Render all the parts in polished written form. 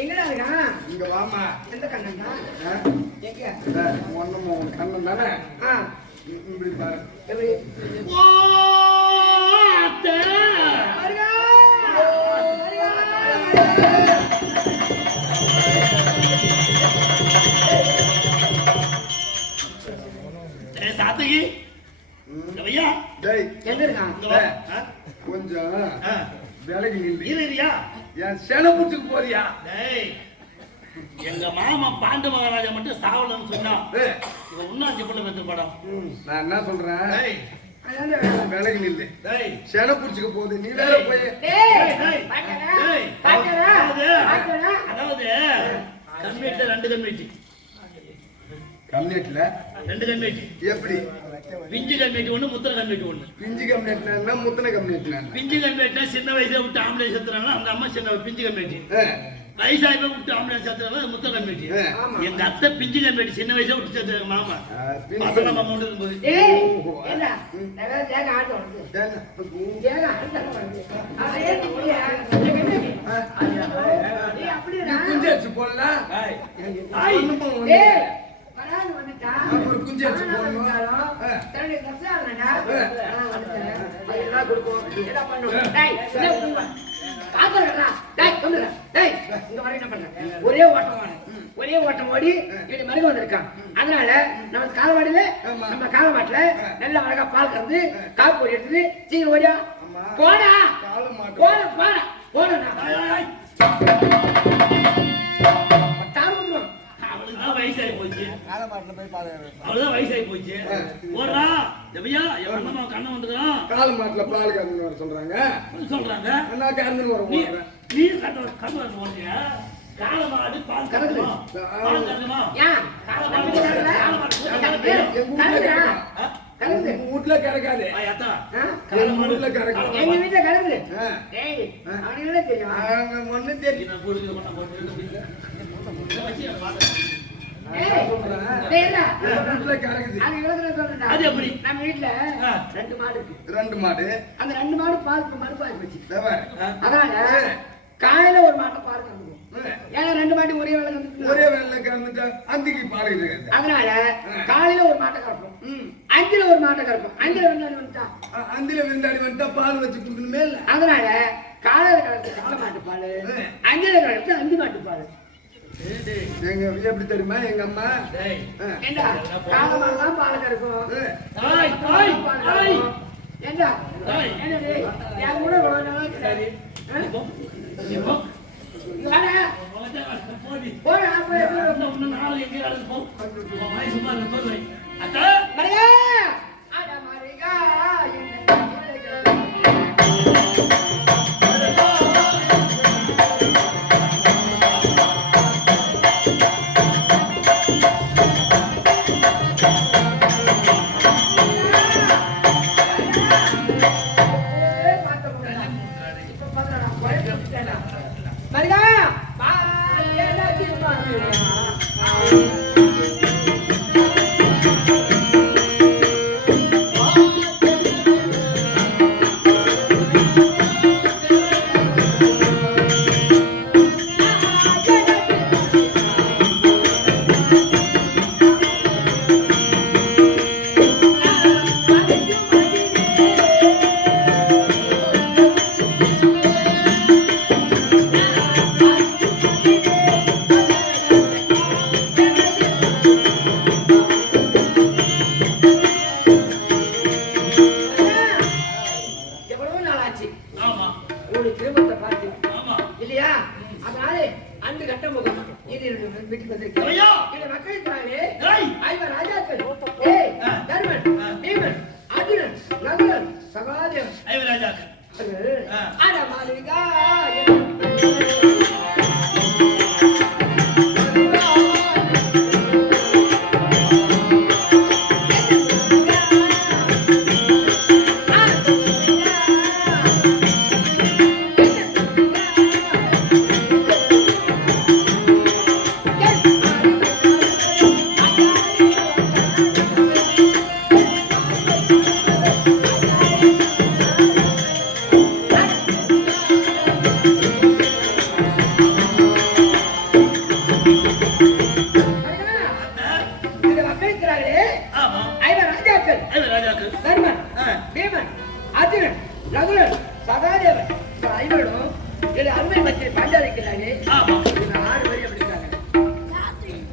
எங்கடா இருக்கான்? இங்க வாமா. எந்த கண்ணன்டா? எங்க? ஒண்ணுமா உன் கண்ணன் தானே? இப்படி பாரு. எப்படி? ஓ அத்தை. மருகா! சாத்தகி ஐயா டேய் எங்க இருக்கான்? கொஞ்சம் வேலைக்கு இல்லையா? என் செனப்புச்சுக்கு போறியா? டேய் எங்க மாமா பாண்டு மகாராஜா மட்டும் சாவலன்னு சொன்னா இவன் உண்ணாச்சி பண்ண பெற்ற படம். நான் என்ன சொல்றேன், வேலைக்கு நில்லு. டேய் செனப்புச்சுக்கு போகுது, நீ வேற போய். அதாவது கம்யூனிட்டி ரெண்டு கம்யூனிட்டி கம்யூனிட்டில ரெண்டு கம்யூனிட்டி. எப்படி? பிஞ்சு கம்யூனிட்டி ஒண்ணு, முத்திர கம்யூனிட்டி ஒண்ணு. பிஞ்சு கம்யூனிட்டினா முத்தனை கம்யூனிட்டினா? பிஞ்சு கம்யூனிட்டினா சின்ன வயசுல விட்டு ஆம்பளை செத்துறாங்க, அந்த அம்மா சின்ன பிஞ்சு கம்யூனிட்டி. வயசாகி போய் விட்டு ஆம்பளை செத்துறாங்க, முத்திர கம்யூனிட்டி. எங்க அத்தை பிஞ்சு கம்யூனிட்டி, சின்ன வயசுல விட்டு செத்துறாங்க மாமா. பசங்க மாமா ஒன்று இருக்கும்போது குஞ்சு போடலாம். குஞ்சு போடணும். ஒரே ஓட்டம் ஓடி மருகு வந்திருக்கான். அதனால நம்ம காலவாடியில நம்ம காலமாட்டுல நல்ல அழகா பால் கறந்து காப்பூர் எடுத்து சீக்கிரம் ஓடியா போடா போட போட போடா. அவளுக்குதான் வயசாகி போச்சு. அவ்வளவுதான் வயசாகி போச்சு. ஓடுறா ஜெபியா எவன் நம்ம கண்ணை வந்துக்கிறான். கால மாட்டுல பால் கறந்து வர சொல்றாங்க. சொல்றாங்க நான் கறந்து வர போறேன். நீ கண்ணு வந்து ஓடுறியா? காலமாடு பால் கறக்குமா? பால் கறக்குமா? வீட்டுல கறக்காது. வீட்டுல கறக்காது. எங்க வீட்டுல கறக்குது. அவனுக்கு தெரியும். ஒண்ணு தெரியும். அது எப்படி? நம்ம வீட்டுல ரெண்டு மாடு இருக்கு. ரெண்டு மாடு. அந்த ரெண்டு மாடு பால் மறுபாய் போச்சு. அதனால காலையில ஒரு மாட்டை பால் கறந்துடும். ஏன்னா ரெண்டு மாட்டு ஒரே வேலை கறந்துட்டா அந்திக்கு பால் இருக்காது. அதனால காலையில ஒரு மாட்டை கறப்போம், அஞ்சுல ஒரு மாட்டை கறப்போம். அஞ்சுல விருந்தாடி வந்துட்டா அந்தில விருந்தாடி வந்துட்டா பால் வச்சு கொடுக்கணுமே இல்ல. அதனால காலையில கறந்து காலை மாட்டு பால், அஞ்சுல கறந்து அஞ்சு மாட்டு பால். எங்க எப்படி தெரியுமா? எங்க அம்மா காலை மாடுதான் பால் கறக்கும். ஏண்டா என் கூட சரி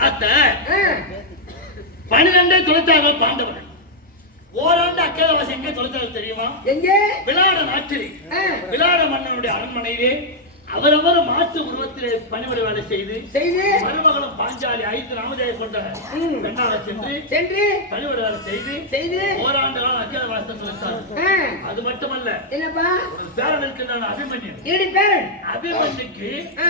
அத்த ஆ, 12 தொலைத்தார்கள் பாண்டவர்கள். ஓராண்டு அக்கிரவாசி எங்கே தொலைத்தார்கள் தெரியுமா? எங்கே? விளாட நாட்டிலே ஆ, விளாட மன்னனுடைய அரண்மனையிலே அவரவர் மாற்று உருவத்திலே பணிபுரி வேலை செய்து செய்து மருமகளும் பாஞ்சாலி 5 நாமதேவை கொண்ட பெண்ணாக சென்று சென்று பணிபுரி வேலை செய்து செய்து ஓராண்டு காலம் அக்கிரவாசத்தை தொலைத்தார்கள். ஆ, அது மட்டுமல்ல, என்னப்பா? ஒரு பேரன் இருக்கின்றான் அபிமன்யு. ஏடி பேரன்? அபிமன்யுக்கு ஆ,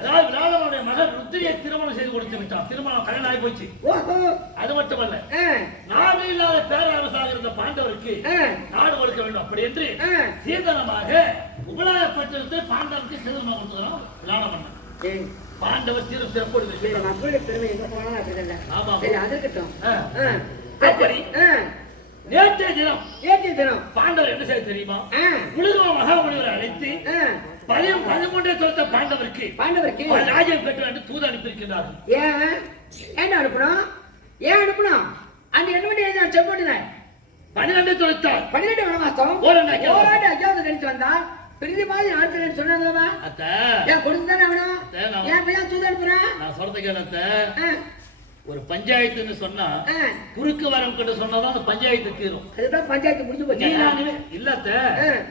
அதாவது விளாடனுடைய மகன் ருத்திரியை திருமணம் செய்து கொடுத்து விட்டான். திருமணம் கல்யாணம் ஆகி போச்சு. ஓஹோ, அது மட்டுமல்ல, ஆ, நாடு இல்லாத பேரரசாக இருந்த பாண்டவருக்கு ஆ, நாடு கொடுக்க வேண்டும் அப்படி என்று ஆ. சீதனமாக உபலாயப்பட்டிருந்த பாண்டவருக்கு திருமணம் கொடுத்துறான் விளாட மன்னன். சரி, பாண்டவர் சிறு சிறப்பு சரி, மக்களுடைய பெருமை எங்க போனாலும் அப்படிதான். ஆமா. சரி, அது இருக்கட்டும். ஆ. ஆ, அப்படி ஆ, நேற்றைய தினம் ஏற்றி தரும். பாண்டவர் என்ன செய்ய தெரியுமா? ஆ, முழுதுவ மகாமுனிவரை அழைத்து ஆ, 13 தொலைத்த பாண்டவருக்கு பாண்டவருக்கு ராஜ்யம் பெற்று என்று தூது அனுப்பியிருக்கிறார்கள். ஏன் ஏன் அனுப்பணும்? ஏன் அனுப்பணும்? அந்த என்ன பண்ணி நான் செப்போட்டுனேன் 12 தொலைத்தார் 12 வனவாசம் ஓராண்டு அக்கிரவாசம். ஓராண்டு அக்கிரவாசம் கழிச்சு வந்தா பிரிதி மாதிரி அடுத்த சொன்னாங்களா? அத்த ஏன் கொடுத்துதானே ஆகணும்? தேவை. ஏன் பையன் தூது அனுப்புறான்? நான் சொல்றது கேளத்த, ஆ, ஒரு பஞ்சாயத்துன்னு சொன்னா ஆ, குறுக்கு வரம் கிட்ட சொன்னாதான் அந்த பஞ்சாயத்து தீரும். அதுதான் பஞ்சாயத்து முடிஞ்சு நீ போச்சு. நானு இல்லத்த,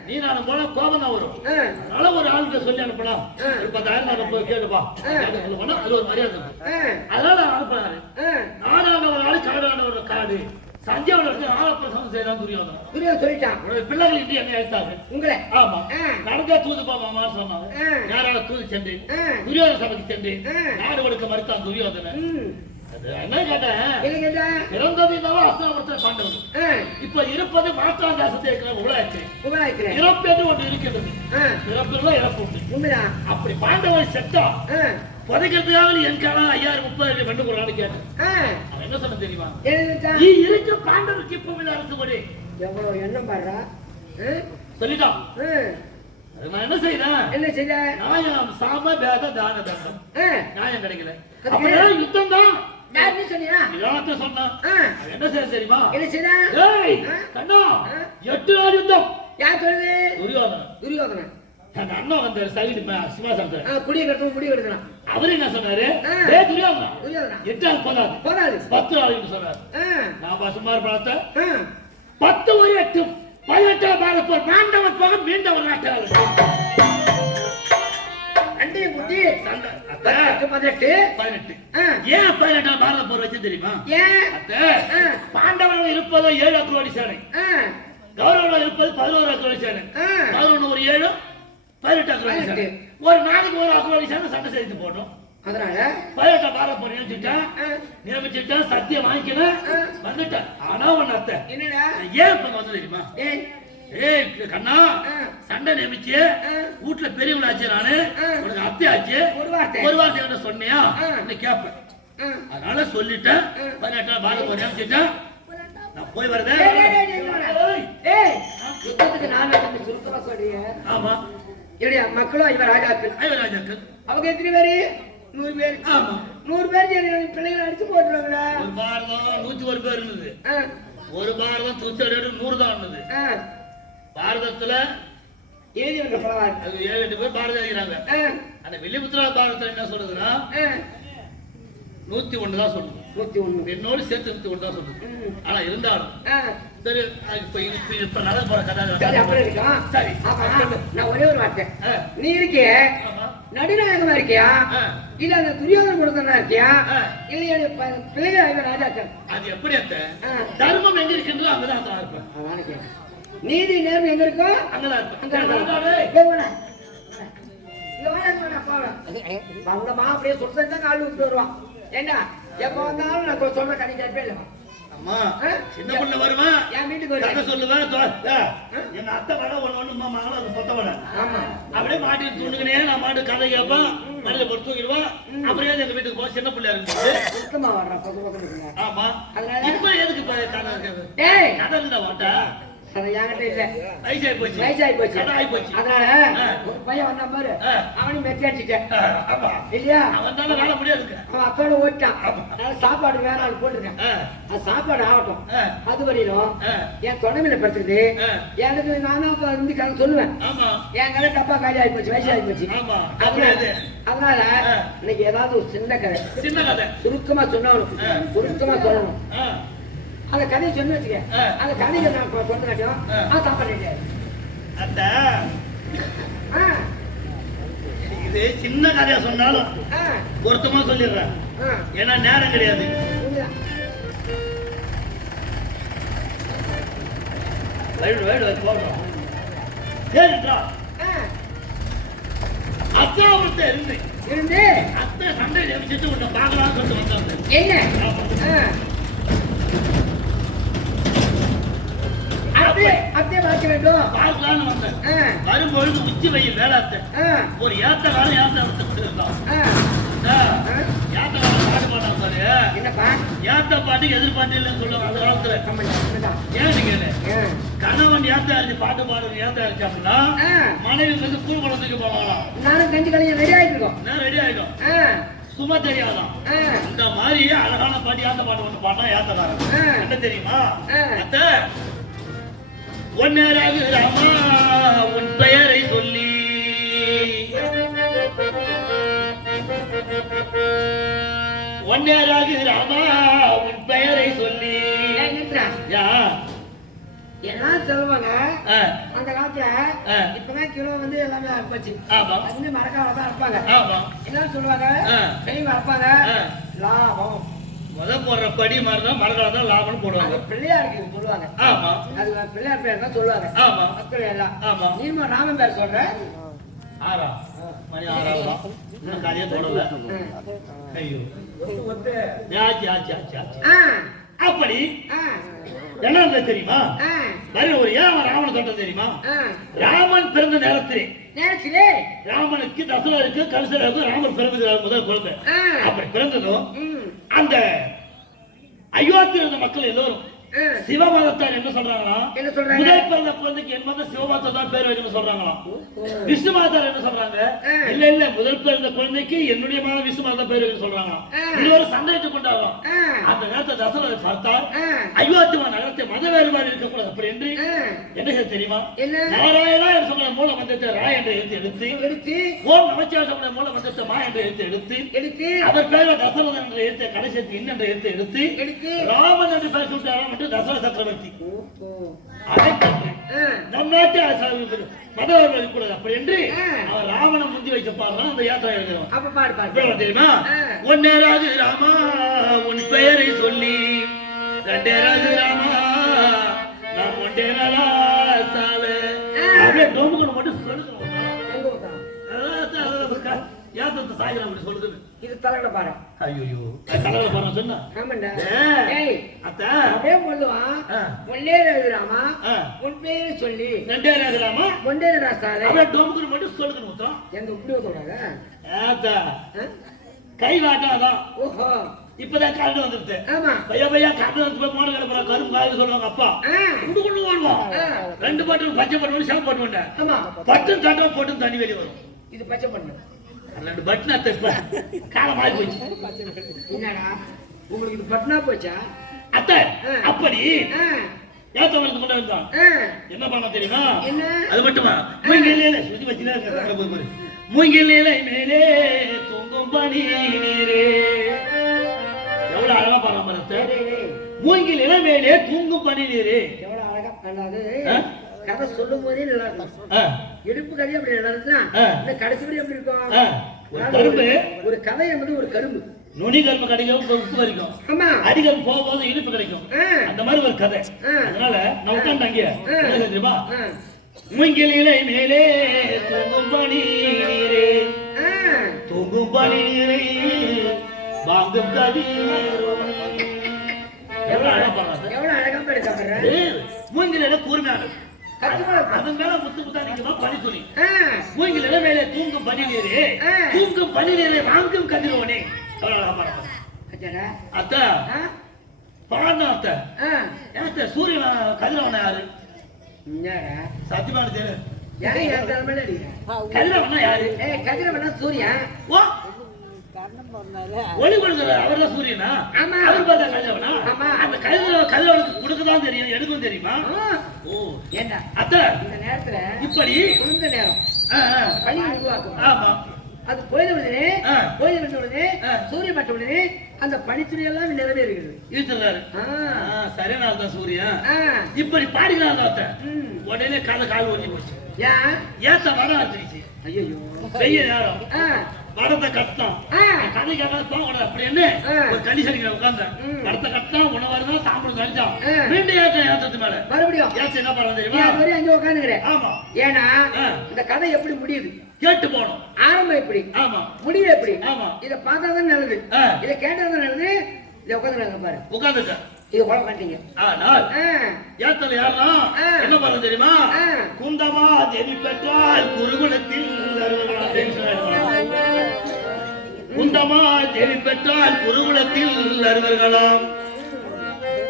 நீ நானும் போனா கோபம் தான் வரும். ஆ, அதனால ஒரு ஆளுக்கு சொல்லி அனுப்பலாம். ஒரு 10,000 நான் போய் கேட்டுப்பா சொல்லுவோம்னா அது ஒரு மரியாதை இருக்கும். ஆ, அதனால அனுப்புறாரு. ஆ, நாடான ஒரு ஆளு காடான ஒரு காடு சஞ்சயவன் எடுத்து ஆலப்பிரசவம் செய்யலாம் துரியோதனன். துரியோதனன் சொல்லிட்டான். உன்னுடைய பிள்ளைகள் இன்று என்ன அழைத்தாங்க? உங்களை ஆமா. ஆ. நடந்தா தூது போமான்னு சொன்னாங்க. ஆ. யாராவது தூது சென்றேன். ஆ. துரியோதன சபைக்கு சென்றேன். ஆ. நாடு கொடுக்க மறுத்தான் துரியோதனன். ம், அது என்ன கேட்டேன்? என்ன கேட்டா? பிறந்தது என்னவோ அஸ்தினாபுரத்தில் பாண்டவர்கள். ஆ, இப்ப இருப்பது மாற்றாந்தாசத்தை இருக்கிற உலகத்தை. உங்களா இருக்கிறேன். இறப்பு என்று ஒன்று இருக்கிறது. ஆ, பிறப்புல இறப்பு உண்டு. உண்மைதான். அப்படி பாண்டவர் செத்தா ஆ, புதைக்கிறதுக்காக என் காலம் 5030 வெண்டு போறான்னு கேட்டேன். ஆ, அவன் என்ன சொன்ன தெரியுமா? எழுதிட்டா? நீ இருக்க பாண்டவருக்கு இப்ப அரசு படி எவ்வளவு எண்ணம் பாடுறா? ஆ, சொல்லிட்டான். ஆ, அது நான் என்ன செய்யறேன்? என்ன செய்த? நியாயம் சாம பேத தான தண்டம். ஆ, நியாயம் கிடைக்கல. அதுக்கு? அப்படியே யுத்தம் தான். யார் நீ சொன்னியா? இதானத்தை சொன்னான். ஆ, அவன் என்ன செய்ய தெரியுமா? என்ன செய்த? ஏய் ஆ? கண்ணா, ஆ? 8 நாள் யுத்தம். யார் சொல்லுது? துரியோதனன் துரியோதனன். தன் அண்ணன் வந்தாரு சைடு சிம்மாசனத்துல. ஆ, குடிய கட்டணும், முடி கட்டணும். அவரு என்ன சொன்னாரு? ஆ. டேய் துரியோதனா, துரியோதனா 8 நாள் போதாது, போதாது. 10 நாள் சொன்னார். ஆ, நான் சுமார் பார்த்த ஆ, 10 ஒரு 8 18 பாரத போர் மாண்டவன் போக மீண்டவன் நாட்டாளர் அண்டைய புத்தி சண்டை. 18. 18. ஆ, ஏன் 18 பாரத போர் வச்சு தெரியுமா? ஏன்? அத்தை, ஆ, பாண்டவர்கள் இருப்பது 7 அக்ரோடி சேனை, ஆ, கௌரவர்கள் இருப்பது 11 அக்ரோடி சேனை. ஆ, 11 ஒரு 7 18 அக்ரோடி சேனை. ஒரு நாளைக்கு ஒரு அக்ரோடி சேனை சண்டை செய்து போட்டோம். அதனால 18 பாரத போர் நியமிச்சுட்டேன். ஆ, நியமிச்சுட்டேன், சத்தியம் வாங்கிக்கிறேன், வந்துட்டேன். ஆனா ஒண்ணு அத்தை, என்னடா? நான் ஏன் இப்ப வந்து தெரியுமா? ஏய், ஏய் கண்ணா, ஆ, சண்டை நியமிச்சு ஆ, வீட்டுல பெரியவளாச்சு நானு, ஆ. உனக்கு அத்தை ஆச்சு, ஒரு வார்த்தை. ஒரு வார்த்தை என்ன சொன்னியா? ஆ. நீ கேப்ப. ஆ. அதனால சொல்லிட்டேன். ஆ. 18 பாரத போர் நியமிச்சுட்டேன். நான் போய் வரதே. டேய், டேய், டேய், டேய், டேய், யுத்தத்துக்கு நான் வந்து சுருக்கமா சொல்றீங்க. ஆமா. எப்படியா மக்களும் இவன் ராஜாக்கள். ஐவராஜாக்கள். அவங்க எத்தனை பேரு? 100 பேர். ஆமா. 100 பேர் என் பிள்ளைகளை அடிச்சு போட்டுருவாங்களா? ஒரு பாரதம் 101 பேர் இருந்தது. ஆ, ஒரு பாரதம் தூச்சல் 100 தான் இருந்தது. ஆ, பாரதத்துல எழுதி வந்த பரவாயில்ல. அது 7-8 பேர் பாரதம் எழுதிறாங்க. ஆ, அந்த வில்லிபுத்திரா பாரதத்துல என்ன சொல்றதுன்னா ஆ, 101 தான் சொல்லுது. 101. என்னோடு சேர்த்து 101 தான் சொல்லுது. ம். ஆனா இருந்தாலும் ஆ, சரி, இப்ப நடக்க போற சரி, அப்புறம் கதை. இருக்கான். சரி. ஆமா, நான் ஒரே ஒரு வார்த்தை. ஆ. நீ இருக்கியே ஆமா. நடுநாயகமா இருக்கியா? ஆ. இல்ல அந்த துரியோதன கொடுத்தனா இருக்கியா? ஆ. இல்ல என் பிள்ளைகள் இவன் ராஜாக்கள். அது எப்படி அத்தை? ஆ. தர்மம் எங்க இருக்கின்றதோ அங்கதான் நான் இருப்பேன். அதான் கேட்டேன். நீதி நேர்மை எங்க இருக்கோ அங்கதான் இருப்பேன். அங்க அங்கதான் டேய். வந்தமா அப்படியே சொல்றது தான் கால் விட்டு வருவான். ஏண்டா எப்ப வந்தாலும் நான் சொல்ற கணிக்காப்பே இல்ல. அம்மா, ஆ? சின்ன பொண்ணு வருவேன், என் வீட்டுக்கு கதை வருவேன். சொல்லுவேன். எங்க அத்தை வடை ஒண்ணு மகள அது பொத்த வடை. ஆமா. அப்படியே மாட்டிட்டு தூண்டுக்கினே நான் மாட்டு கதை கேட்பேன், மடியில போட்டு தூக்கிடுவேன். அப்படியே எங்க வீட்டுக்கு போய் சின்ன பிள்ளையா இருந்துச்சு. சுத்தமா வர்றான் பக்கம் பக்கம் இருக்குங்க. ஆமா. அதனால? இப்ப எதுக்கு இப்ப கதை கேட்குது? ஏய், கதை இருந்தா வாட்டா அது என்கிட்ட இல்ல. வயசாகி போச்சு. வயசாகி போச்சு. கடன் ஆகி போச்சு. அதனால ஆ. ஒரு பையன் வந்தான் பாரு, ஆ. அவனையும் மெத்தி அடிச்சிட்டேன். ஆமா. இல்லையா? அவனால வாழ முடியாதுங்க. அவன் அப்போட ஓட்டான். அதனால சாப்பாடு வேற ஆள் போட்டுருக்கேன். அது சாப்பாடு ஆகட்டும். அது வரையிலும் என் தொடைமையில படுத்துக்குது. எனக்கு நானும் அப்ப இருந்து கதை சொல்லுவேன். ஆமா. என் கதை டப்பா காலி ஆகி போச்சு, வயசு ஆகி போச்சு. ஆமா. அதனால இன்னைக்கு ஏதாவது ஒரு சின்ன கதை, சின்ன கதை சுருக்கமா சொன்னவனும் சுருக்கமா சொல்லணும். அந்த கதையை சொன்னு வச்சுக்க. அந்த கதையை நான் கொண்டு காட்டும் சாப்பாடு அத்த இது சின்ன கதையா சொன்னாலும் பொருத்தமா சொல்லிடுறேன். ஏன்னா நேரம் கிடையாது. போடுறோம். சரிடா. அத்தாவத்தை இருந்து அத்தை சண்டையில் எரிச்சிட்டு உன்னை பார்க்கலாம்னு சொல்லிட்டு வந்தாங்க. என்ன அப்படியே பார்க்க வேண்டும். பார்க்கலாம்னு வந்தேன். வரும்பொழுது உச்சி வெயில் வேளாத்த ஒரு ஏத்த காலம் ஏத்த கொடுத்துருந்தான். ஏத்த காலம் பாட்டு பாடாம பாரு. என்னப்பா ஏத்த பாட்டுக்கு எதிர்பார்ட்டு இல்லைன்னு சொல்லுவாங்க அந்த காலத்துல. ஏன்னு கேளு, கணவன் ஏத்த அரிசி பாட்டு பாடுறது ஏத்த அரிசி அப்படின்னா மனைவி வந்து கூழ் குழந்தைக்கு போகலாம். நானும் கஞ்சி கலைஞர் ரெடி ஆயிட்டு இருக்கோம். ரெடி ஆயிடும். சும்மா தெரியாதான் இந்த மாதிரி அழகான பாட்டு ஏத்த பாட்டு ஒண்ணு பாட்டா ஏத்தக்காரன். என்ன தெரியுமா? அத்த ஒன்னராகு ராமா உன் பெயரை சொல்லி ஒன்னராகு ராமா உன் பெயரை சொல்லி எல்லாம் சொல்லுவாங்க அந்த காலத்துல. இப்பதான் கிலோ வந்து எல்லாமே போச்சு. வந்து மரக்கால தான் இருப்பாங்க. என்ன சொல்லுவாங்க? பெரிய வளர்ப்பாங்க லாபம். முத போடுற படி மாதிரிதான் மரக்கால தான் லாபம்னு போடுவாங்க. பிள்ளையாருக்கு சொல்லுவாங்க. ஆமா, அது பிள்ளையார் பேர் தான் சொல்லுவாங்க. ஆமா, மக்கள் எல்லாம். ஆமா, நீமா ராமன் பேர் சொல்ற. ஆறா மணி 6 இன்னும் கதையை தொடல. ஐயோ ஆச்சு ஆச்சு ஆச்சு ஆச்சு. அப்படி என்ன தெரியுமா? ஒரு ஏன் ராமன் தொட்டம் தெரியுமா? ராமன் பிறந்த நேரத்திலே ராமனுக்கு தசரருக்கு கலசருக்கு ராமன் பிறந்த முதல் குழந்தை. அப்படி பிறந்ததும் அந்த அயோத்தியில் இருந்த மக்கள் எல்லோரும் சிவமதத்தார் என்ன சொல்றாங்களா? முதல் பிறந்த குழந்தைக்கு என் மதம் சிவமதத்தை தான் பேர் வைக்கணும்னு சொல்றாங்களாம். விஷ்ணு மாதார் என்ன சொல்றாங்க? இல்ல இல்ல முதல் பிறந்த குழந்தைக்கு என்னுடைய மதம் விஷ்ணு மாதா பேர் வைக்கணும்னு சொல்றாங்களாம். இது ஒரு சந்தேகத்தை கொண்டாடும். அந்த நேரத்தை தசரதர் பார்த்தார், அயோத்தியா நகரத்தை மத வேறுபாடு இருக்கக்கூடாது அப்படி என்று என்ன செய்ய தெரியுமா? நாராயணா என்று சொல்ற மூல மந்திரத்தை ராய் என்று எடுத்து ஓம் நமச்சிவாய சொல்ற மூல மந்திரத்தை மா என்று எடுத்து அவர் பேர தசரதன் என்று எடுத்து கடைசி இன்னும் என்று எடுத்து ராமன் என்று பேர் சொல்லிட்டாராம். தசரத சக்கரவர்த்தி நம் நாட்டு மதவர்கள் கூடாது அப்படி என்று அவர் ராவண முந்தி வைக்க பாடுறான். அந்த யாத்திரை எழுதுறோம் தெரியுமா? ஒன்னராது ராமா உன் பெயரை சொல்லி, ரெண்டராது ராமா நாம் ஒன்றேரா சால அப்படியே டோமுக்கு மட்டும் சொல்லுங்க. யாத்திரத்தை சாய்கிற அப்படி சொல்லுது. இது தலையில பாரு. ஐயோ தலையில பாரு சொன்னா. ஆமாண்டா. ஏய் அத்த அப்படியே சொல்லுவான். ஒன்னேரா ராமா உன் பேரை சொல்லி, ரெண்டேரா ராமா ஒன்றேரா சால அப்படியே டோமுக்கு மட்டும் சொல்லுங்க மொத்தம். எங்க இப்படி சொல்றாங்க? ஆத்தா கை வாட்டாதான். ஓஹோ இப்பதான் காரணம் வந்துருச்சு. ஆமா பையா காரணம் வந்து போய் மோன கிளம்புற கரும்பு காய் சொல்லுவாங்க. அப்பா குடுக்குள்ள ஓடுவான். 2 பாட்டு பச்சை பட்டு சேவ் போட்டு வேண்டாம். ஆமா பட்டும் தட்டம் போட்டு தண்ணி வெளியே வரும். இது பச்சை பண்ணு 2 பட்டன் அத்தை காலம் ஆகி போச்சு. என்னடா உங்களுக்கு இது பட்டனா போச்சா அத்தை? அப்படி ஏத்தவனுக்கு கொண்டு வந்தான். என்ன பண்ண தெரியுமா? அது மட்டுமா? மூங்கிலே சுத்தி வச்சுனா மூங்கிலே மேலே தூங்கும் பனி நீரே. எவ்வளவு அழகா பாருங்க மரத்தை. மூங்கிலே மேலே தூங்கும் பனி நீரே. எவ்வளவு அழகா பண்ணாது. கதை சொல்லும் போதே நல்லா இருக்கும். எடுப்பு கதை அப்படி நல்லா இருக்குன்னா இந்த கடைசி வரை எப்படி இருக்கும்? ஒரு கதை என்பது ஒரு கரும்பு. நுனி கரும்பு கிடைக்கும், உப்பு வரைக்கும். ஆமா அடிகள் போகும்போது இனிப்பு கிடைக்கும். அந்த மாதிரி ஒரு கதை. அதனால நான் உட்காந்து அங்கே தெரியுமா? மூங்கிலே மேலே தூங்கும் பனி நீரே, தூங்கும் பனி நீரே வாங்கும் கதி. எவ்வளவு அழகா பாடுறாங்க. மூங்கிலே கூர்மையானது. அதன் மேல முத்து முத்தா நிற்குமா பனி துணி. மூங்கிலே மேலே தூங்கும் பனி நீரே, தூங்கும் பனி நீரே வாங்கும் கதிரோனே. அத்தா பாருங்க அத்தை. அத்தை சூரியன் கதிரவன யாரு? என்னடா சத்தியமான தெரியல. ஏன் ஏத்தால மேல அடிக்கிற? கதிரவன்னா யாரு? கதிரவனா சூரியன். ஓ ஒளி கொடுக்குற அவர்தான் சூரியனா? ஆமா. அவர் பார்த்தா கதிரவனா? ஆமா. அந்த கதிரவனுக்கு கொடுக்கதான் தெரியும், எடுக்கும் தெரியுமா? ஓ ஏண்டா அத்தை இந்த நேரத்துல இப்படி குளிர்ந்த நேரம் பனி உருவாக்கும். ஆமா அது போயிட உடனே போயிட உடனே ஆ. சூரிய பட்ட உடனே அந்த பனித்துளி எல்லாம் நிறைவே இருக்குது. இருக்கிறாரு. சரியான ஆள் தான் சூரியன். ஆ. இப்படி பாடிக்கிறாங்க அத்தை. ம். உடனே கால் ஒஞ்சி போச்சு. ஏன்? ஏத்த வடம் ஆரம்பிச்சு. ஐயோ. பெரிய நேரம் ஆ. வடத்தை கட்டணும். ஆ. கதை கேட்காத போகக்கூடாது அப்படின்னு ஆ. ஒரு கண்டிஷன் உட்கார்ந்தேன். ம். வடத்தை கட்டணும், உணவு தாம்பரம் கழிச்சான். ஆ. மீண்டும் ஏத்தத்து மேல மறுபடியும் ஏத்த என்ன பண்ண நீ தெரியுமா? அது வரையும் அங்கே உட்காந்துக்கிறேன். ஆமா. ஏன்னா ஆ. இந்த கதை எப்படி முடியுது, கேட்டு போனோம். ஆரம்பம் எப்படி, ஆமா முடிவு எப்படி, ஆமா. இதை பார்த்தாதான் நல்லது, ஆ. இதை கேட்டாதான் நல்லது. இதை உட்காந்துருக்காங்க பாரு, உட்காந்துக்க. இது குழம்பு கட்டிங்க. ஆனால் ஏத்தல யாருன்னா ஆ. என்ன பண்ண தெரியுமா? ஆ. குந்தமா தேவி பெற்றால் குருகுலத்தில் குந்தமா தேவி பெற்றால் குருகுலத்தில் அறுவர்களாம்.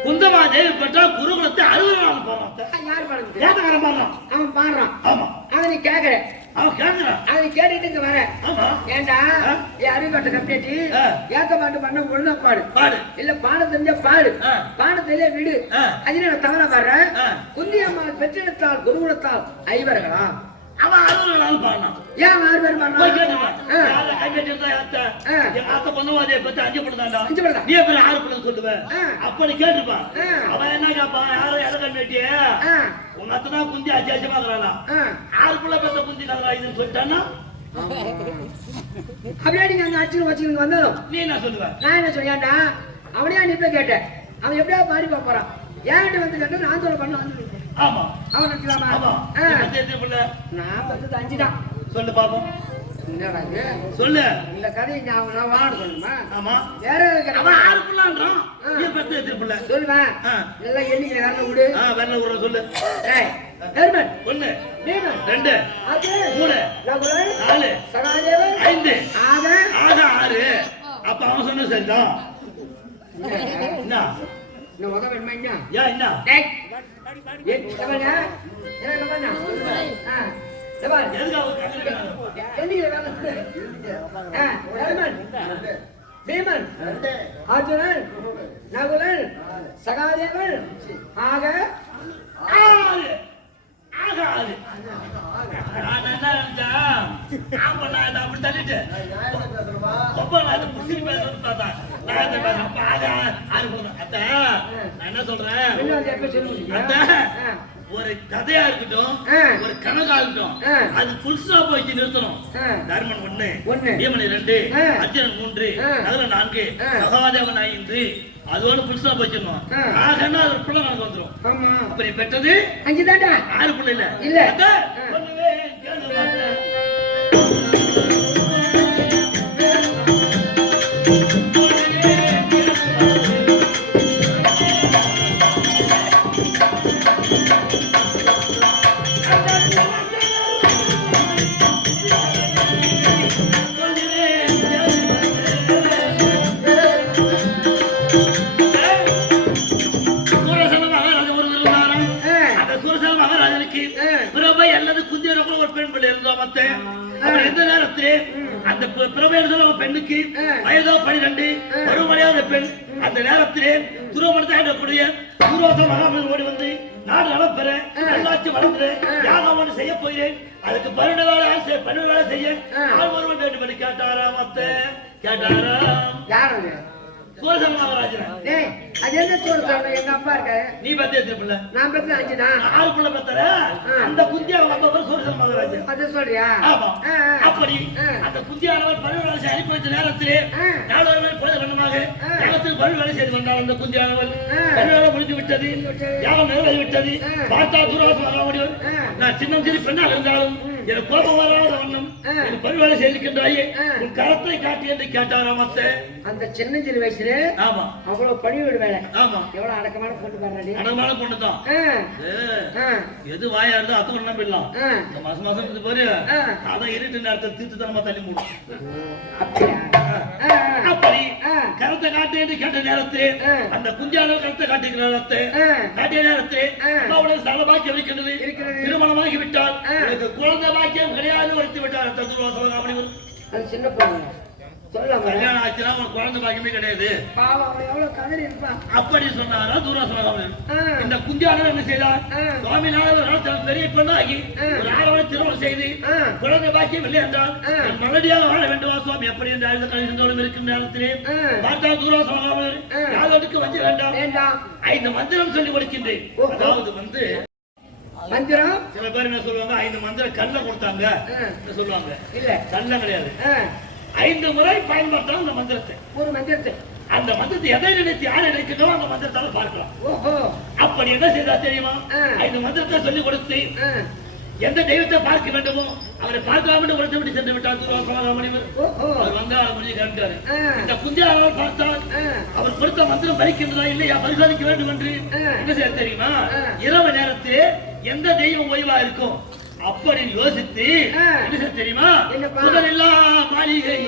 குந்தமா தேவி பெற்றால் குருகுலத்தை அறுவர்களாம் போறான். யார் பாடுறது? ஏத்தக்காரன் பாடுறான். அவன் பாடுறான். ஆமா அதை நீ கேட்கற, அவன் கேட்கிறான். அதை கேட்டுட்டு இங்க வர. ஆமா ஏண்டா ஆ. என் அறிவாட்ட கம்ப்ளீட்டு ஆ. ஏத்த பாட்டு பண்ண ஒழுங்கா பாடு, பாடு. இல்ல பாட தெரிஞ்ச பாடு, ஆ. பாட தெரிய விடு. ஆ. அது நான் தவறா பாடுறேன். ஆ. குந்தியம்மாள் பெற்றெடுத்தால் குருகுலத்தால் ஐவர்களா? அவன் அறுவர்களால் பாடினான். ஏன் 6 பேர் போய் பாடுறான்? கேட்டுருவான். ஆ. யாரை கை கட்டியிருந்தா ஏத்த? ஆ. எங்க ஆத்த பொண்ணுவாதியை பத்தி 5 படம் 5 பேர் தான். நீ எப்படி 6 படம் சொல்லுவேன்? ஆ. அப்படி கேட்டுப்பான். ஆ. அவன் என்ன கேட்பான்? யாரும் எதை கட்டிய ஆ. உங்க அத்தனா குந்தி அஜாஜமா இருக்கிறானா? ஆ. 6 பிள்ளை பெத்த குந்தி கதறா இதுன்னு சொல்லிட்டான்னா அப்படியே நீங்க அந்த அச்சுன்னு வச்சுக்கிட்டு வந்தாலும் நீ என்ன சொல்லுவ? நான் என்ன சொன்னேன்டா, அவனையா நீ போய் கேட்டேன். அவன் எப்படியா பாடி போறான். ஏன்ட்டு வந்து கேட்டா நான் சொல்ல பண்ண ஆமா அவன் நினைக்கலாமா? ஆமா. ஆ. நீ பத்தி எத்தனை பிள்ளை? நான் 5 தான். சொல்லு பாப்போம். என்னடா இது? சொல்லு. இந்த கதையை நான் வாட சொல்லணுமா? ஆமா. வேற ஏதாவது அவன் கதை 6 பிள்ளைன்றான். நீ பத்தி எத்தனை பிள்ளை? சொல்லுவேன். ஆ. எல்லாம் எண்ணிக்கல வேற விடு. வெள்ள ஊர சொல்லு. ஏய் தர்மன் 1 பீமன் 2 அது 3 லகுலன் 4 சகாதேவன் 5 ஆக ஆக 6. அப்ப அவன் சொன்ன சரிதான். என்ன? நான் உதவ வேணுமா? ஏன் என்ன? டேய் ஏய் தவறா என்ன பண்ணா? ஆ தவறு எதுக்கு அவன் கத்துறான்? எண்ணிக்கல வேற விடு. ஆ தர்மன் பீமன் அர்ஜுனன் நகுலன் சகாதேவன் ஆக 6 ஆக 6. நான் என்ன நினைச்சேன்? ஆமா நான் அதை அப்படி தள்ளிட்டேன். அப்ப நான் அதை புடிச்சிட்டு பேசணும்னு பார்த்தேன். நான் அதை பேசுறேன். அப்ப ஆக 6 போதும். அத்தை, நான் என்ன சொல்றேன்? இன்னும் அது எப்ப சொல்லுங்க? அத்தை, ஆ ஒரு கதையா இருக்கட்டும், ஆ. ஒரு கணக்கா இருக்கட்டும், ஆ. அது ஃபுல் ஸ்டாப் வச்சு நிறுத்தணும். ஆ. தர்மன் 1 ஒண்ணு. பீமன் 2 ஆ. அர்ஜுனன் 3 ஆ. நகுலன் 4 ஆ. சகாதேவன் 5 அதோட ஃபுல் ஸ்டாப் வச்சிடணும். ஆ. ஆகன்னா அது ஒரு பிள்ளை கணக்கு வந்துரும். ஆமா அப்ப நீ பெற்றது 5 தான்டா. 6 பிள்ளை இல்ல. இல்ல. அத்தை, ஆ. ஒண்ணுமே கேளு மாட்டேன். அந்த பெண்ணுக்கு வயதோ 12 பருவமடையாத பெண். அந்த நேரத்திலே துருவமடைக்கூடிய துரோசம் மகாமல் ஓடி வந்து நாடு நலம் பெற நல்லாட்சி வளர்ந்து யாகம் செய்ய போகிறேன். அதுக்கு பன்னெண்டு வேலை செய்ய ஆள் ஒருவன் வேண்டும் என்று கேட்டாராம். அத்தை கேட்டாராம். யார் அது? சூரசேன மகாராஜன். டேய் அது என்ன சோறு சொல்ற? எங்க அப்பா இருக்காரு. நீ பத்தி எத்தனை பிள்ளை? நான் பெற்ற 5 தான். 6 பிள்ளை பெத்தற. அந்த குந்தி அவங்க அப்பா பேர் சூரசேன மகாராஜன். அது சொல்றியா? ஆமா. அப்படி அந்த குந்தியானவர் பருவ வேலை அனுப்பி வைத்த நேரத்திலே நாளொருவர் பொழுது கண்ணமாக யாகத்துக்கு பருவ வேலை செய்து வந்தார். அந்த குந்தியானவர் பருவ வேலை முடிந்து விட்டது. யாகம் நிறைவேறி விட்டது. பார்த்தா துரோசம் மகாமுடிவர். நான் சின்னம் சிறு பெண்ணாக இருந்தாலும் எனக்கு கோபம் வராத வண்ணம் எனக்கு பருவ வேலை செய்திருக்கின்றாயே உன் கரத்தை காட்டி என்று கேட்டாராம். அத்தை அந்த சின்னஞ்சிறு வயசுல ஆமா அவ்வளவு பணிவிட வேலை. ஆமா எவ்வளவு அடக்கமான பொண்ணு பாருடி. அடமான பொண்ணுதான். எது வாயா இருந்தா அது ஒண்ணு நம்பிடலாம். இந்த மாசம் மாசம் இது பாரு அதான் இருட்டு நேரத்தை தீர்த்து தரமா தள்ளி மூடும். அப்படியா? அப்படி கருத்தை காட்டு என்று கேட்ட நேரத்தில் அந்த குஞ்சானவர் கருத்தை காட்டுகிற நேரத்தை காட்டிய நேரத்தில் அவளுக்கு சகல பாக்கியம் இருக்கின்றது. திருமணமாகி விட்டால் குழந்தை பாக்கியம் கிடையாது வளர்த்து விட்டார். அது சின்ன பொண்ணு சொல்லலாம். கல்யாணம் ஆச்சுன்னா உனக்கு குழந்தை பாக்கியமே கிடையாது. பாவம் அவன் எவ்வளவு கதறி இருப்பான். அப்படி சொன்னாரா துர்வாசனம். இந்த குஞ்சானவர் என்ன செய்தார்? சுவாமிநாதர் பெரிய பெண்ணாகி ராவண திருமணம் செய்து குழந்தை பாக்கியம் இல்லை என்றால் மலடியாக வாழ வேண்டுமா சுவாமி? அப்படி என்ற கணிதத்தோடு இருக்கின்ற நேரத்திலே பார்த்தா துர்வாசனம் யாதோடுக்கு வஞ்ச வேண்டாம். 5 மந்திரம் சொல்லி கொடுக்கின்றேன். அதாவது மந்திரம் சில பேர் என்ன சொல்லுவாங்க, 5 மந்திரம் கல்ல கொடுத்தாங்க சொல்லுவாங்க. இல்ல கல்ல கிடையாது. 5 முறை பயன்படுத்தலாம் அந்த மந்திரத்தை. ஒரு மந்திரத்தை அந்த மந்திரத்தை எதை நினைத்து யார் நினைக்கணும் அந்த மந்திரத்தால பார்க்கலாம். அப்படி என்ன செய்தா தெரியுமா? 5 மந்திரத்தை சொல்லி கொடுத்து எந்த தெய்வத்தை பார்க்க வேண்டுமோ அவரை பார்க்காம உடனே விட்டு சென்று விட்டார் துர்வாசனாமணிவர். அவர் வந்தால் முடிஞ்சு கண்டாரு. இந்த குஞ்சானவர் பார்த்தால் அவர் கொடுத்த மந்திரம் பலிக்கின்றதா இல்லையா பரிசோதிக்க வேண்டும் என்று என்ன செய்ய தெரியுமா? இரவு நேரத்தில் எந்த தெய்வம் ஓய்வா இருக்கும் அப்படி யோசித்து என்ன செய்ய தெரியுமா? சுடரில்லா மாளிகை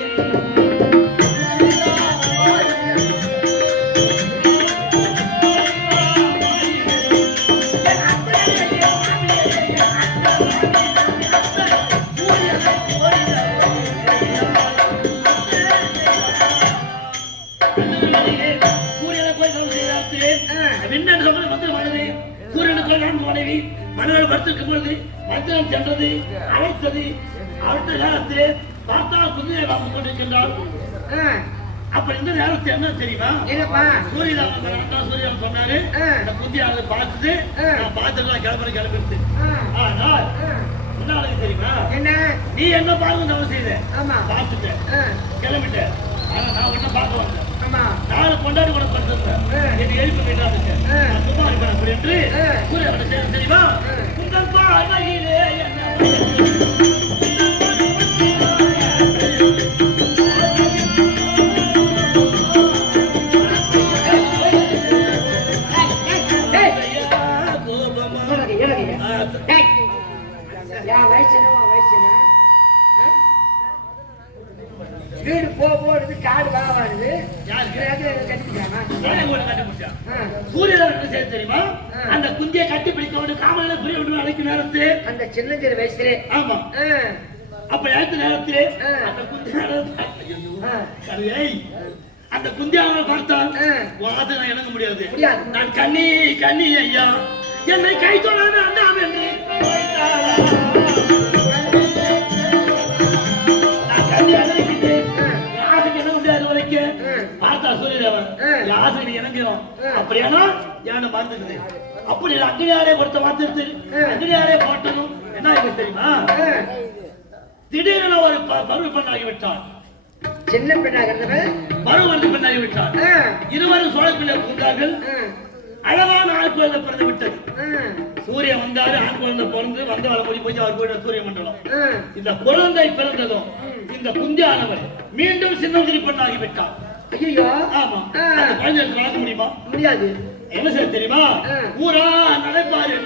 மனிதர்கள் படுத்திருக்கும் பொழுது மந்திரம் சென்றது அழைத்தது. அடுத்த நேரத்தில் பார்த்தா குதிரை வாங்க கொண்டிருக்கின்றார். அப்ப இந்த நேரத்தில் என்ன தெரியுமா? சூரியன் சொன்னாரு குந்தியாவது பார்த்துட்டு பார்த்துட்டு கிளம்பிடுது. ஆனால் என்ன தெரியுமா? என்ன நீ என்ன பாருங்க செய்த பார்த்துட்ட கிளம்பிட்ட. ஆனா நான் ஒன்ன பார்க்க வந்தேன். நாலு கொண்டாடி கூட படுத்திருந்தேன். என்னை எழுப்பி போயிட்டாங்க. சும்மா இருப்பேன் அப்படி என்று சூரியன் செய்ய தெரியுமா? உங்கள் பாதையிலே வீடு போடுது காடு வாடுது. சூரியன் தெரியுமா? அந்த குந்தியை கட்டி பிடிக்க காமல புரிய விட்டு அழைக்கும் நேரத்து அந்த சின்ன சிறு வயசுல. ஆமா அப்ப அழைத்த நேரத்திலே அந்த அந்த குந்தியாவை பார்த்தால் வாசனை நான் இணங்க முடியாது. நான் கண்ணி கண்ணி ஐயா என்னை கை தொடாது அண்ணாம் என்று நான் கண்ணி அழைக்கிட்டேன். யாருக்கு இணங்க முடியாது வரைக்கும் பார்த்தா சூரியதேவன் யாசனை இணங்கிறோம். அப்படியானா யானை பார்த்துக்குது. அப்படி அக்னியாரே கொடுத்த மாத்திரத்தில் அக்னியாரே போட்டதும் என்ன ஆகி தெரியுமா? திடீரென ஒரு பருவ பெண்ணாகி விட்டான். சின்ன பெண்ணாக பருவ பெண்ணாகி விட்டான். இருவரும் சோழப்பிள்ளை புகுந்தார்கள். அழகான ஆண் குழந்தை பிறந்து விட்டது. சூரியன் வந்தாரு, ஆண் குழந்தை பிறந்து வந்த வர மொழி போய் அவர் போயிட்ட சூரிய மண்டலம். இந்த குழந்தை பிறந்ததும் இந்த குந்தியானவர் மீண்டும் சின்னஞ்சிரி பெண்ணாகி விட்டார். ஐயோ ஆமா, அந்த குழந்தை வளர்க்க முடியுமா? முடியாது. என்ன செய்ய தெரியுமா? ஊரா நடப்பாரு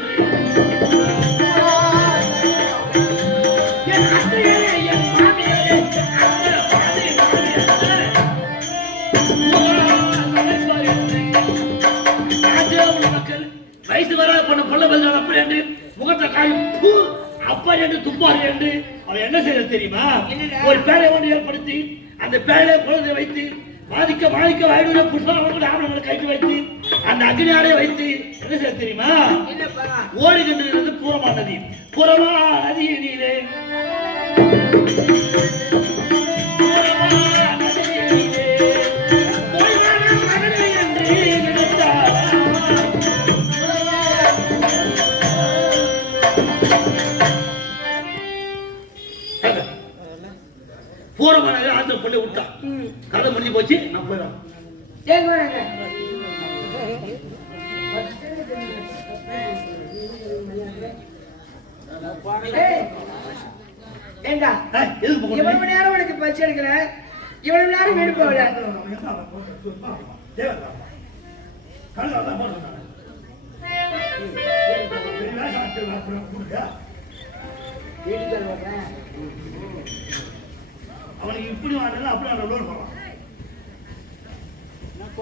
வயசு வர பொண்ணு கொள்ள பதினால அப்படி என்று முகத்தை காயும் அப்பா என்று துப்பாரு என்று அவன் என்ன செய்ய தெரியுமா? ஒரு பேழை ஒன்று ஏற்படுத்தி அந்த பேழை குழந்தை வைத்து வாதிக்க வாயிடுற புஷ்பங்களை ஆவணங்களை கைட்டு வைத்து அந்த அக்னியாரை வைத்து என்ன செய்ய தெரியுமா? ஓடுகின்றது பூரமா நதி. பூரமா நதியிலே பூரமான ஆத்திர கொண்டு விட்டான். கதை முடிஞ்சு போச்சு. நான் போயிடும். இவ்வளவு நேரம் உனக்கு பச்சு எடுக்கல, இவ்வளவு நேரம் வீடு போகல. அவனுக்கு இப்படி வாடல அப்படி லோன் போலாம்.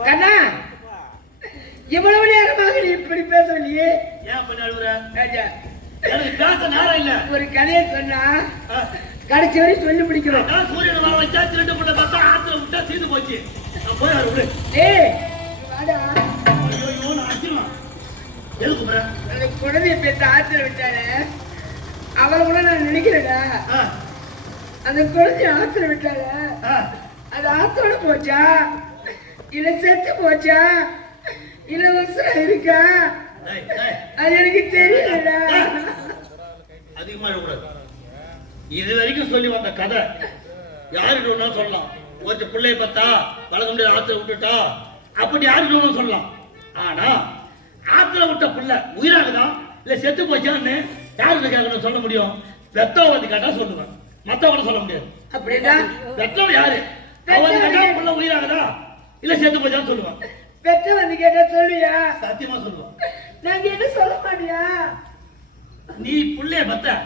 கண்ணா இவ்வளவு நேரமாக நீ இப்படி பேசலையே. ஏன் பண்ணி அழுகுற? ராஜா, எனக்கு பேச நேரம் இல்ல. ஒரு கதையை சொன்னா கடைசி வரை சொல்லி பிடிக்கிறோம். நான் சூரியன் வர வச்சா திருட்டு பண்ண பார்த்தா ஆத்துல விட்டா தீர்ந்து போச்சு. நான் போய் வர விடு. ஏய் வாடா. ஐயோ நான் அடிச்சிருவேன். எதுக்கு போற? அந்த குழந்தைய பேத்த ஆத்துல விட்டாரு. அவளை கூட நான் நினைக்கிறேடா. அந்த குழந்தைய ஆத்துல விட்டாரு. அது ஆத்தோட போச்சா இல்ல செத்து போச்சா இல்ல உசுரா இருக்கா அது எனக்கு தெரியலடா. அதிகமா கூடாது. இது வரைக்கும் சொல்லி வந்த கதை யாருக்கு ஒன்றும் சொல்லலாம். ஒருத்த பிள்ளைய பார்த்தா வளர்க்க முடியாது ஆத்துல விட்டுட்டா அப்படி யாருக்கு ஒன்றும் சொல்லலாம். ஆனா ஆத்துல விட்ட பிள்ளை உயிராகுதான் இல்ல செத்து போச்சான்னு யாருக்கு கேட்கணும் சொல்ல முடியும்? பெத்தவ வந்து கேட்டா சொல்லுவேன், மத்தவங்க சொல்ல முடியாது. அப்படின்னா பெத்தவ யாரு? அவன் கேட்டா பிள்ளை உயிராகுதா இல்ல செத்து போச்சான்னு சொல்லுவான். பெத்த வந்து கேட்டா சொல்லுவியா? சத்தியமா சொல்லுவான். நான் கேட்டு சொல்ல மாட்டியா? நீ புள்ளைய பத்த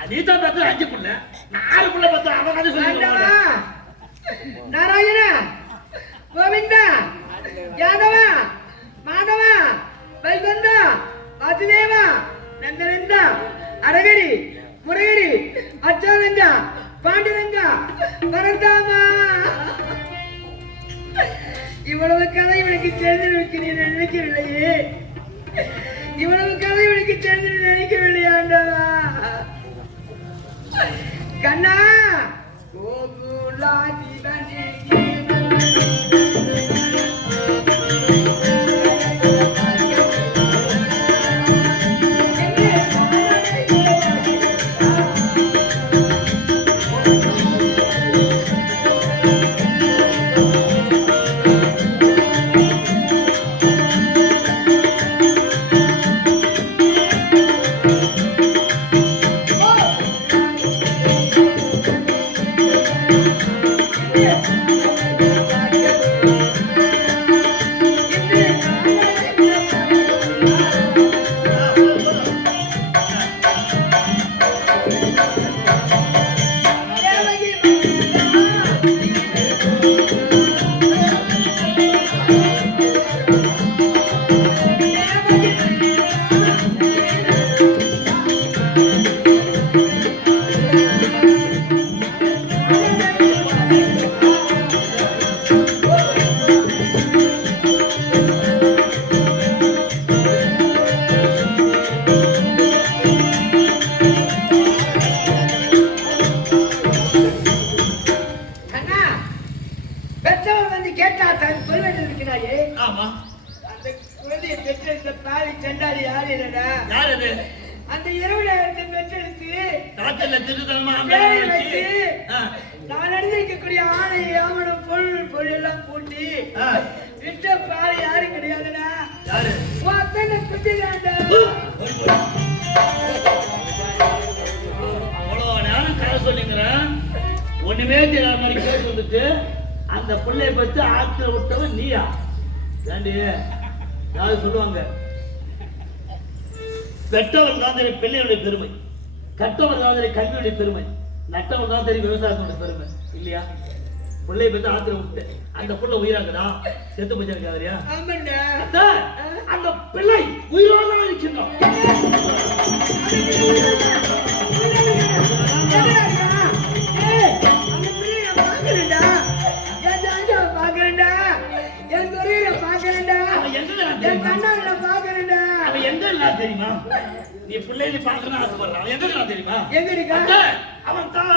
அதேதான் பத்த 5 புள்ள 4 புள்ள பத்த அவன் கதை சொல்லுவான். நாராயணா, கோவிந்தா, யாதவா, மாதவா, வைகுந்தா, வாசுதேவா, நந்தனந்தா, அரகரி, முரகரி, அச்சானந்தா, பாண்டுரங்கா, பரந்தாமா. இவ்வளவு கதை இவனுக்கு தெரிஞ்சிருக்கு நீ நினைக்கவில்லையே. இவ்வளவு கதை இவனுக்கு தெரிஞ்சு நினைக்கவில்லையாண்டவா. கண்ணா கோகுலா திவனே அந்த இரவுல பெற்றெடுத்து நான் அணிந்திருக்கக்கூடிய ஆணை ஆவணம் பொருள் எல்லாம் பூட்டி விட்ட பால் யாரும் கிடையாதுடா. அவ்வளோ நேரம் கதை சொல்லிங்கிறேன். ஒண்ணுமே தெரியாத மாதிரி கேட்டு வந்துட்டு அந்த பிள்ளைய பத்தி ஆத்துல விட்டவன் நீயா? ஏண்டி யாரும் சொல்லுவாங்க பெற்றவர் தான் தெரியும் பிள்ளையுடைய பெருமை, கற்றவர் தான் தெரியும் கல்வியுடைய பெருமை, நட்டவர் தான் தெரியும் விவசாயத்தோட பெருமை இல்லையா? பிள்ளைய பத்தி ஆத்துல விட்டு அந்த பிள்ளை உயிராக்குதா செத்து போச்சிருக்காரியா? அந்த பிள்ளை உயிரோட தான் இருக்கின்றோம். தெரியுமா? நீ பிள்ளைய பாக்கணும் ஆசைப்படுறான். எங்க தெரியுமா? அவன் தான்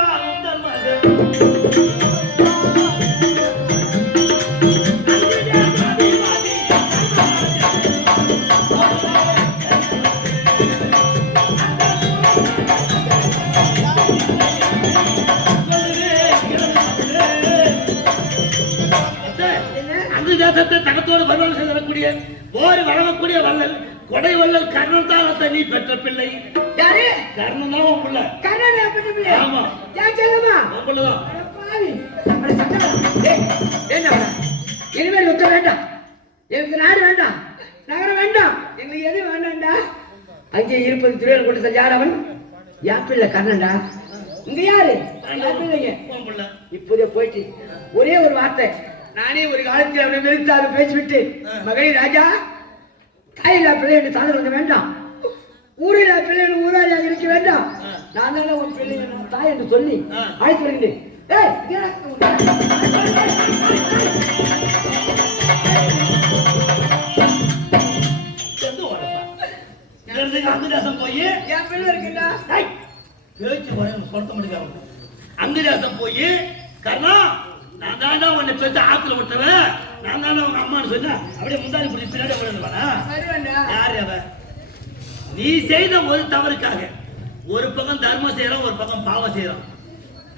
அந்த தேசத்தை தகத்தோடு வருவாங்க செல்லக்கூடிய ஓரி வழங்கக்கூடிய வள்ளல் கொடை வள்ளல் கர்ணன் தான் நீ பெற்ற பிள்ளை. யாரு? கர்ணன் தான் உன் பிள்ளை. கர்ணன் பெற்ற பிள்ளை? ஆமா. ஏன் செல்லமா? உன் பிள்ளைதான். இனிமேல் யுத்தம் வேண்டாம், எனக்கு நாடு வேண்டாம், நகரம் வேண்டாம், எங்களுக்கு எது வேண்டாம்டா. அங்கே இருப்பது துறையில் கொண்டு செல். யார் அவன்? என் பிள்ளை கர்ணன்டா. இங்க யாரு? பிள்ளைங்க. இப்போதே போயிட்டு ஒரே ஒரு வார்த்தை, நானே ஒரு காலத்தில் அவனை நிறுத்தாக பேசிவிட்டு மகனே ராஜா தாயில்லா பிள்ளை என்று தாங்கள் இருக்க வேண்டாம், ஊரில்லா பிள்ளை என்று ஊராரியாக இருக்க வேண்டாம். நான் தானே உன் பிள்ளை நான் தாய் என்று சொல்லி அழைத்து வருகிறேன். ஏய், அங்குதாசம் போய் என் பிள்ளை இருக்குல்ல சொல்ல முடியாது. அங்குதாசம் போய் கர்ணா நான் தாண்டா உன்னை பெற்று ஆத்துல விட்டவன், நான் தாண்டா உங்க அம்மான்னு சொன்ன அப்படியே முந்தாடி பிடிச்சி பின்னாடி விழுந்துவானா? யாரு அவ? நீ செய்த ஒரு தவறுக்காக ஒரு பக்கம் தர்மம் செய்யறோம், ஒரு பக்கம் பாவம் செய்யறோம்.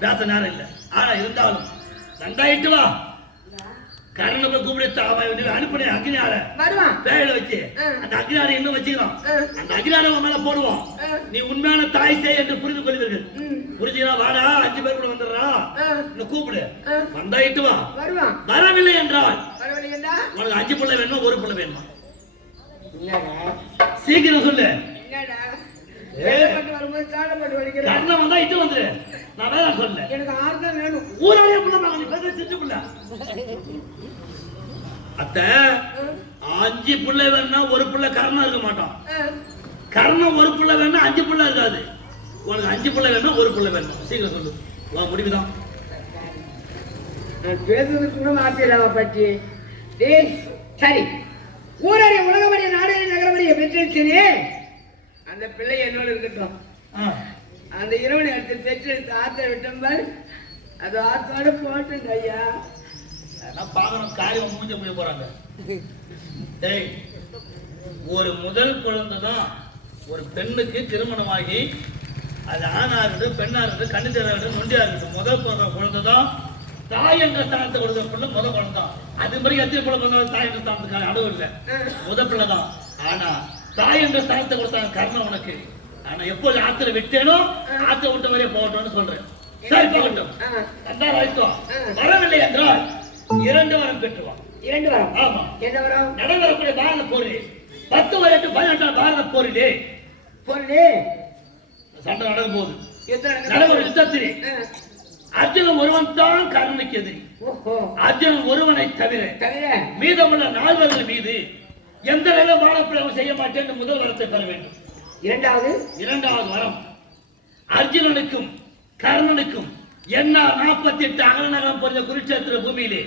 பேச நேரம் இல்லை. ஆனா இருந்தாலும் நந்தாயிட்டு வா. கர்ணனை கூப்பிட்டு அனுப்பினேன் அக்னியார பேயில வச்சு அந்த அக்னியாரை இன்னும் வச்சுக்கிறோம். அந்த அக்னியாரை உன் மேல போடுவோம். நீ உண்மையான தாய் செய் என்று புரிந்து கொள்வீர்கள். புரிஞ்சுக்கிறா? வாடா, 5 பேர் கூட வந்துடுறா, கூப்பிடு. வந்தாயிட்டு வா. வரவில்லை என்றால் உனக்கு 5 பிள்ளை வேணுமா 1 பிள்ளை வேணுமா? சீக்கிரம் சொல்லு. கர்ணன் வந்தா இட்டு வந்துரு. நான் வேற சொல்ல. எனக்கு 6 தான் வேணும். ஊராளிய பிள்ளை வாங்க, நீ பெரிய சின்ன பிள்ளை. அத்த 5 பிள்ளை வேணும்னா 1 பிள்ளை கர்ணம் இருக்க மாட்டான். கர்ணம் 1 பிள்ளை வேணும்னா 5 பிள்ளை இருக்காது. உனக்கு 5 பிள்ளை வேணும்னா 1 பிள்ளை வேணும். சீக்கிரம் சொல்லு. உன் முடிவுதான். நான் பேசுறதுக்கு வார்த்தையில பற்றி சரி. ஊரறிய உலகமறிய நாடறிய நகரமறிய பெற்றெடுத்தேனே, அந்த பிள்ளை என்னோட இருக்கட்டும். அந்த இரவனை எடுத்து பெற்றெடுத்து ஆத்த விட்டம்பல் அது ஆத்தோட போட்டு ஐயா. பாக்கணும் காரியம் மூஞ்ச முடிய போறாங்க. ஒரு முதல் குழந்தை தான் ஒரு பெண்ணுக்கு திருமணமாகி அது ஆணா இருக்கட்டும் பெண்ணா இருக்கட்டும் கண்ணு தேரா இருக்கட்டும் நொண்டியா இருக்கட்டும் முதல் பிறந்த குழந்தை தான் தாய் என்ற ஸ்தானத்தை கொடுக்குற பிள்ளை முதல் குழந்தை தான். அது மாதிரி எத்தனை பிள்ளை பிறந்தாலும் தாய் என்ற ஸ்தானத்துக்கான அளவு இல்லை, முதல் பிள்ளை தான். ஆனா தாய் என்ற ஸ்தானத்தை கொடுத்தாங்க கர்ணன் உனக்கு. ஆனா எப்போது ஆத்திர விட்டேனோ ஆத்திர விட்ட வரையே போகட்டும்னு சொல்றேன். சரி போகட்டும். கண்டார் அழைத்தோம். வரவில்லை என்றால் 2 வரம் பெற்றுவான். 2 வரம்? ஆமா. என்ன வரம்? நடைபெறக்கூடிய பாரத போரிலே 10 வரை to 18 பாரத போரிலே சண்டை நடக்கும் போது நடக்கும் யுத்தத்திலே அர்ஜுனன் ஒருவன் தான் கர்ணனுக்கு எதிரி. அர்ஜுனன் ஒருவனை தவிர மீதமுள்ள 4 மீது எந்த நிலை பாலப்பிரயோகம் செய்ய மாட்டேன் முதல் வரத்தை பெற வேண்டும். இரண்டாவது வரம் அர்ஜுனனுக்கும் கர்ணனுக்கும் என்ன 48 அகலநகம் பொருந்த குருட்சேத்திர பூமியிலே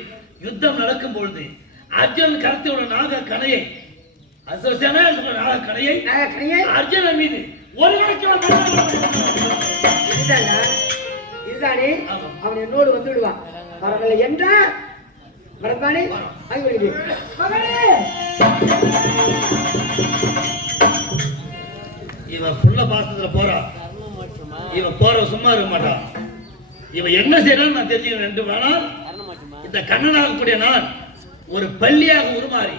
யுத்தம் நடக்கும் பொழுது அர்ஜுனன் கருத்துள்ள நாக கணையை நாக கணையை அர்ஜுனன் மீது ஒரு இதுதானே அவன் என்னோடு வந்து விடுவான். வரவில்லை என்றா வரப்பானே இவன் புள்ள பாசத்துல போறா. இவன் போற சும்மா இருக்க மாட்டான். இவன் என்ன செய்யறான்னு நான் தெரிஞ்சுக்கிறேன். 2 வேணால் இந்த கண்ணனாக கூடிய நான் ஒரு பள்ளியாக உருமாறி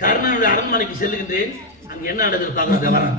கர்ணனுடைய அரண்மனைக்கு செல்லுகின்றேன். அங்க என்ன நடக்குது பார்க்கறது வரேன்.